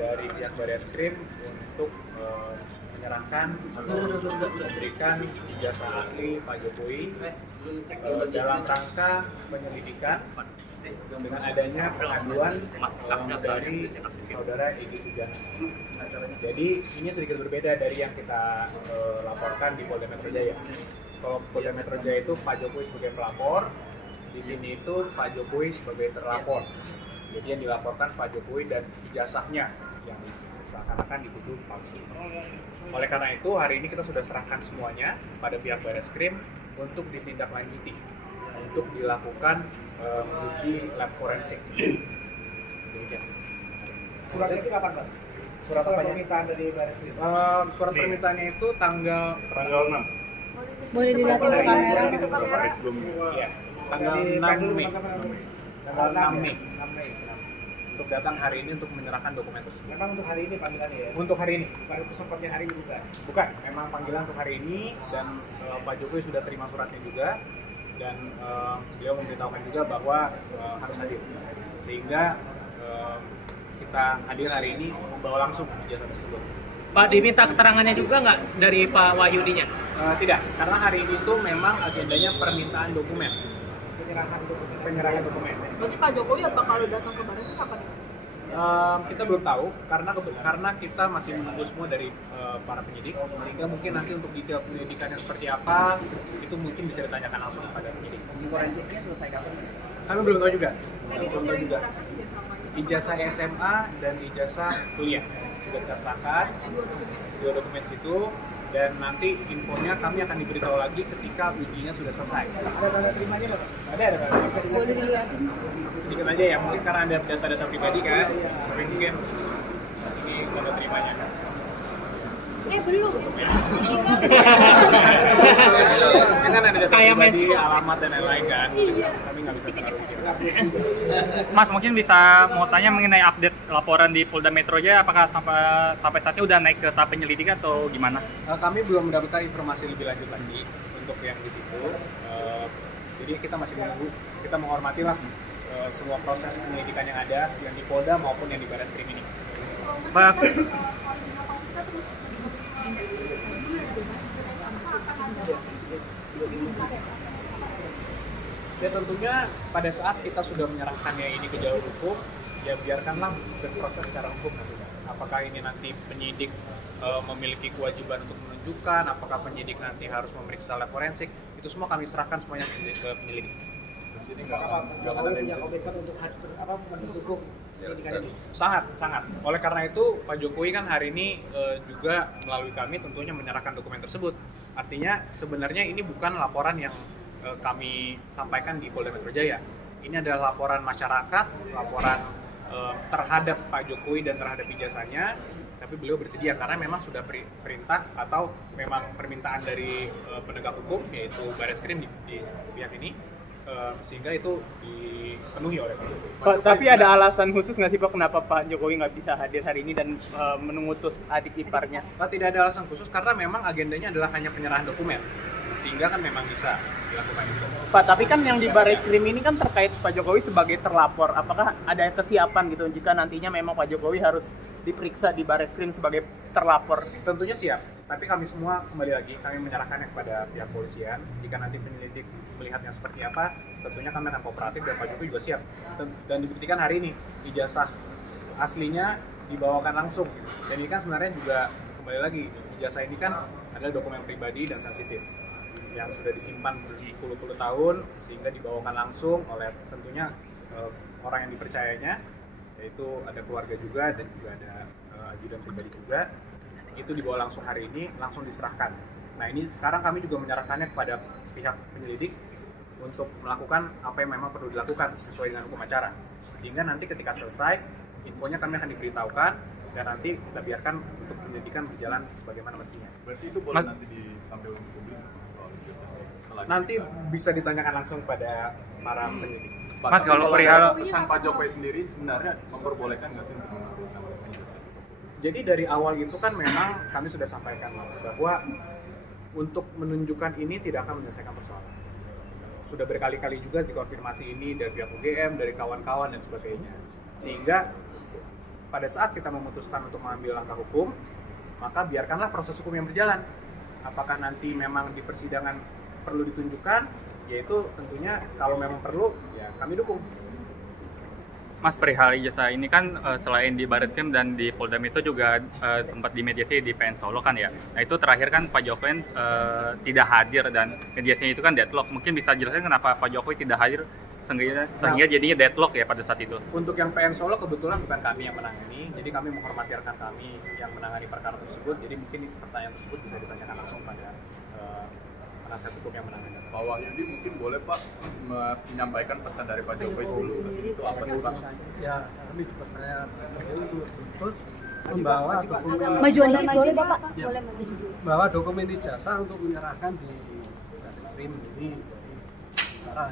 dari pihak Barreskrim untuk menyerahkan atau memberikan ijazah asli Pak Jokowi dalam rangka penyelidikan dengan adanya pengaduan dari saudara Egy Sujana. Jadi ini sedikit berbeda dari yang kita laporkan di Polda Metro Jaya. Kalau Polda Metro Jaya itu Pak Jokowi sebagai pelapor, di sini itu Pak Jokowi sebagai terlapor. Jadi yang dilaporkan Pak Jokowi dan ijazahnya yang seakan-akan dituduh palsu. Oleh karena itu hari ini kita sudah serahkan semuanya pada pihak Barreskrim untuk ditindaklanjuti, untuk dilakukan uji lab forensik. Suratnya itu kapan, Pak? Surat permintaan dari Barreskrim? Surat permintaannya itu tanggal 6. Boleh dilihat ke kamera. Hari sebelumnya. Ya, tanggal 6 Mei. Tanggal 6 Mei. Untuk datang hari ini untuk menyerahkan dokumen tersebut. Memang untuk hari ini panggilannya ya? Untuk hari ini. Baru kesempatnya hari ini bukan? Bukan, memang panggilan untuk hari ini dan Pak Jokowi sudah terima suratnya juga dan beliau memberitahukan juga bahwa harus hadir. Sehingga kita hadir hari ini membawa langsung ijazah tersebut. Pak, diminta keterangannya juga nggak dari Pak Wahyudinya? Tidak, karena hari ini itu memang agendanya permintaan dokumen. Penyerahan dokumen. Berarti Pak Jokowi apa kalau datang ke Barreskrim kapan? Kita belum tahu karena kita masih menunggu semua dari para penyidik, sehingga mungkin nanti untuk detail penyidikannya seperti apa itu mungkin bisa ditanyakan langsung kepada penyidik. Forensiknya selesai kapan? Kami belum tahu juga. Ijazah SMA dan ijazah kuliah sudah kita serahkan, dua dokumen situ, dan nanti infonya kami akan diberitahu lagi ketika ujinya sudah selesai. Ada tanda terimanya nggak, Pak? Ada tanda. Boleh dilihatin. Sedikit aja ya, mungkin karena ada data-data pribadi kan, tapi mungkin ini tanda terimanya kan. Belum. Kan ada data Kayak pribadi, mensko. alamat dan lain-lain kan. Iya. Kami nggak bisa tahu. Mas, mungkin bisa mau tanya mengenai update laporan di Polda Metro Jaya, apakah sampai saat ini udah naik ke tahap penyelidikan atau gimana? Kami belum mendapatkan informasi lebih lanjut lagi untuk yang di situ. Jadi kita masih menunggu, kita menghormati lah semua proses penyelidikan yang ada, yang di Polda maupun yang di Barreskrim ini. Pak, Ya tentunya pada saat kita sudah menyerahkannya ini ke jalur hukum, ya biarkanlah berproses secara hukum nantinya. Apakah ini nanti penyidik memiliki kewajiban untuk menunjukkan, apakah penyidik nanti harus memeriksa lab forensik, itu semua kami serahkan semuanya ke penyelidik. Jadi Pak Jokowi punya komitmen untuk mendukung penyidikan ini? Sangat. Oleh karena itu Pak Jokowi kan hari ini juga melalui kami tentunya menyerahkan dokumen tersebut. Artinya sebenarnya ini bukan laporan yang kami sampaikan di Polda Metro Jaya. Ini adalah laporan masyarakat, laporan terhadap Pak Jokowi dan terhadap ijazahnya, tapi beliau bersedia karena memang sudah perintah atau memang permintaan dari penegak hukum yaitu Barreskrim di pihak ini, sehingga itu dipenuhi oleh Pak Jokowi. Pak, tapi ada alasan khusus nggak sih Pak kenapa Pak Jokowi nggak bisa hadir hari ini dan mengutus adik iparnya? Tidak ada alasan khusus karena memang agendanya adalah hanya penyerahan dokumen, sehingga kan memang bisa dilakukan itu. Pak, tapi kan yang di Barreskrim ini kan terkait Pak Jokowi sebagai terlapor. Apakah ada kesiapan gitu jika nantinya memang Pak Jokowi harus diperiksa di Barreskrim sebagai terlapor? Tentunya siap, tapi kami semua kembali lagi kami menyerahkannya kepada pihak polisian. Jika nanti penyelidik melihatnya seperti apa, tentunya kami akan kooperatif dan Pak Jokowi juga siap. Dan dibuktikan hari ini ijazah aslinya dibawakan langsung. Dan ini kan sebenarnya juga kembali lagi ijazah ini kan adalah dokumen pribadi dan sensitif yang sudah disimpan berpuluh-puluh tahun sehingga dibawakan langsung oleh tentunya orang yang dipercayanya, yaitu ada keluarga juga dan juga ada ajudan pribadi juga. Itu dibawa langsung hari ini, langsung diserahkan. Nah ini sekarang kami juga menyerahkannya kepada pihak penyelidik untuk melakukan apa yang memang perlu dilakukan sesuai dengan hukum acara. Sehingga nanti ketika selesai, infonya kami akan diberitahukan dan nanti kita biarkan untuk penyelidikan berjalan sebagaimana mestinya. Berarti itu boleh nanti ditampilkan ke publik soal ijazah? Nanti bisa ditanyakan langsung pada para penyidik. Mas, kalau perihal pesan Pak Jokowi sendiri sebenarnya memperbolehkan nggak sih untuk mengambil sampel ijazah? Jadi dari awal itu kan memang kami sudah sampaikan Mas, bahwa untuk menunjukkan ini tidak akan menyelesaikan persoalan. Sudah berkali-kali juga dikonfirmasi ini dari pihak UGM, dari kawan-kawan dan sebagainya. Sehingga pada saat kita memutuskan untuk mengambil langkah hukum, maka biarkanlah proses hukum yang berjalan. Apakah nanti memang di persidangan perlu ditunjukkan, yaitu tentunya kalau memang perlu, ya kami dukung. Mas, perihal ijazah ini kan selain di Barreskrim dan di Polda Metro juga sempat dimediasi di PN Solo kan ya. Nah itu terakhir kan Pak Jokowi tidak hadir dan mediasinya itu kan deadlock. Mungkin bisa jelaskan kenapa Pak Jokowi tidak hadir sehingga jadinya deadlock ya pada saat itu. Untuk yang PN Solo kebetulan bukan kami yang menangani, jadi kami menghormati rekan kami yang menangani perkara tersebut. Jadi mungkin pertanyaan tersebut bisa ditanyakan langsung pada penasihat hukum yang menangani. Pak Wahyudi mungkin boleh Pak menyampaikan pesan dari Pak Jokowi sebelum itu apa sih Pak? Ya, kami juga saya terus membawa dokumen Majuan dikit boleh Bapak? Ya. Boleh maju. bawa dokumen ijazah untuk menyerahkan di Krim ini. Karena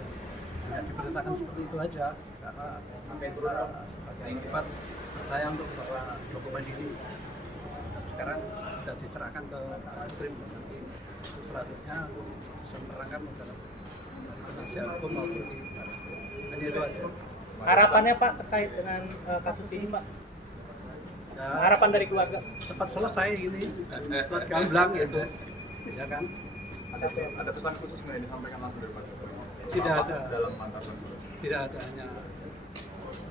hanya diberitakan seperti itu aja, karena sebagai akibat saya untuk membawa dokumen ini sekarang sudah diserahkan ke Krim, nanti selanjutnya bisa menerangkan dalam penasihat hukum maupun di Barreskrim. Hanya itu aja. Harapannya Pak terkait dengan kasus ini Pak? Ya, Harapan dari keluarga? cepat selesai gini, cepat gamblang gitu, ya kan? Ada pesan khusus nggak yang disampaikan langsung dari Pak Jokowi? Tidak Apa ada. dalam mantasan? Tidak ada, hanya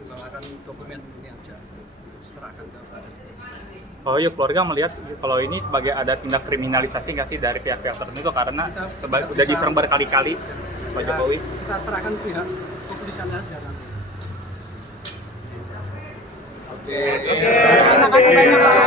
membawakan dokumen ini aja serahkan ke Barreskrim. Oh iya, keluarga melihat kalau ini sebagai ada tindak kriminalisasi nggak sih dari pihak-pihak tertentu karena udah diserang berkali-kali Pak Ya, Jokowi. kita serahkan pihak kepolisian aja nanti. Terima kasih banyak Pak.